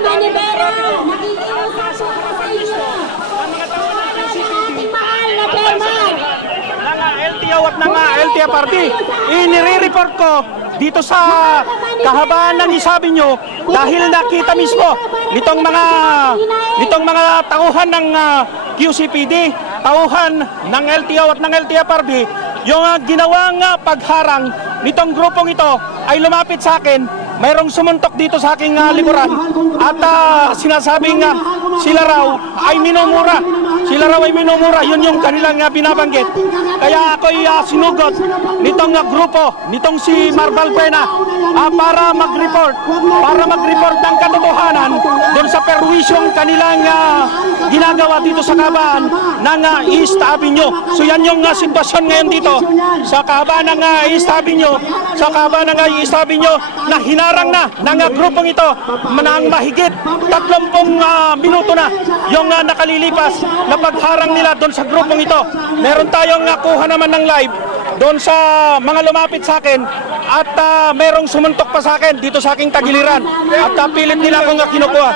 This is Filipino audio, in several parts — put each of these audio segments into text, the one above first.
Mga At nakikiusap sa po harapan sa inyo. mga LTO at ng ah, LTFRB. Inire-report ko dito sa kahabaan ng isabi nyo dahil nakita mismo nitong mga nitong mga tauhan ng ah, QCPD, tauhan ng LTO at ng LTFRB, yung ah, ginawang pagharang nitong grupong ito ay lumapit sa akin mayroong sumuntok dito sa aking ah, likuran at ah, sinasabing ah, sila raw ay minumura. Sila raw ay minumura. Yun yung kanilang ah, binabanggit. Kaya ako'y ah, sinugot nitong ah, grupo, nitong si Marval Buena ah, para mag-report. Para mag-report ng katotohanan doon sa perwisyong kanilang ah, ginagawa dito sa kabaan ng ah, East Avenue. So yan yung ah, sitwasyon ngayon dito sa kabaan ng ah, East Avenue, sa kabaan ng ah, East Avenue na hinarang na ng ah, grupong ito ng mahigit 30 ah, minuto na yung ah, nakalilipas na pagharang nila doon sa grupong ito. Meron tayong ah, kuha naman ng live doon sa mga lumapit sa akin at ah, merong sumuntok pa sa akin dito sa aking tagiliran. At ah, pilit nila akong kinukuha.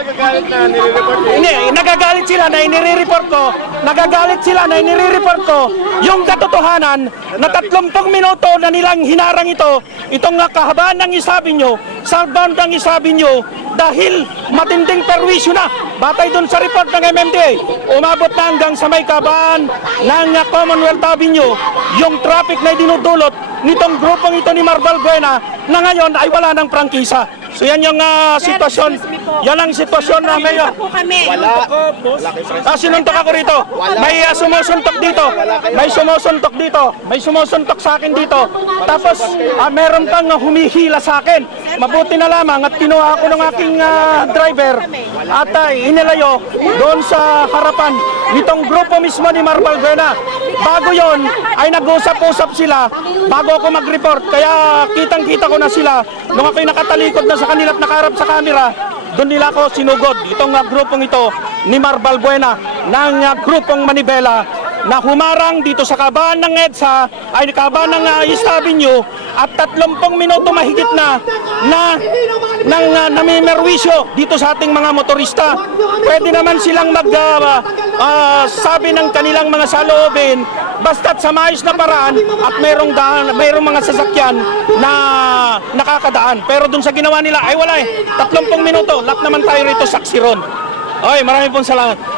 Hindi, nagagalit sila na inire-report ko, nagagalit sila na inire-report ko yung katotohanan na 30 minuto na nilang hinarang ito, itong kahabaan ng isabi nyo, sa bandang isabi nyo, dahil matinding perwisyo na, batay dun sa report ng MMDA, umabot na hanggang sa may kabaan ng ah, Commonwealth Avenue, yung traffic na dinudulot nitong grupong ito ni Marval Buena na ngayon ay wala ng prangkisa. So yan yung ah, sitwasyon, yan ang sitwasyon na kami. Wala. Ah, sinuntok ako rito. May uh, sumusuntok dito. May sumusuntok dito. May sumusuntok sa akin dito. Tapos, ah, meron kang ah, humihila sa akin. Mabuti na lamang at kinuha ko ng aking ah, driver at uh, inilayo doon sa harapan nitong grupo mismo ni Marval Buena. Bago yon ay nag-usap-usap sila bago ako mag-report. Kaya kitang-kita ko na sila nung ako'y nakatalikod na sa kanila at nakaharap sa camera doon nila ako sinugod itong uh, grupong ito ni Marval Buena ng uh, grupong Manibela na humarang dito sa kabaan ng EDSA ay kabaan ng uh, East Avenue at 30 minuto mahigit na na ng uh, namimerwisyo dito sa ating mga motorista. Pwede naman silang mag uh, uh, sabi ng kanilang mga saloobin basta't sa maayos na paraan at mayroong daan, mayroong mga sasakyan na nakakadaan. Pero dun sa ginawa nila ay wala eh. 30 minuto, lahat naman tayo rito saksi ron. Oy, marami pong salamat.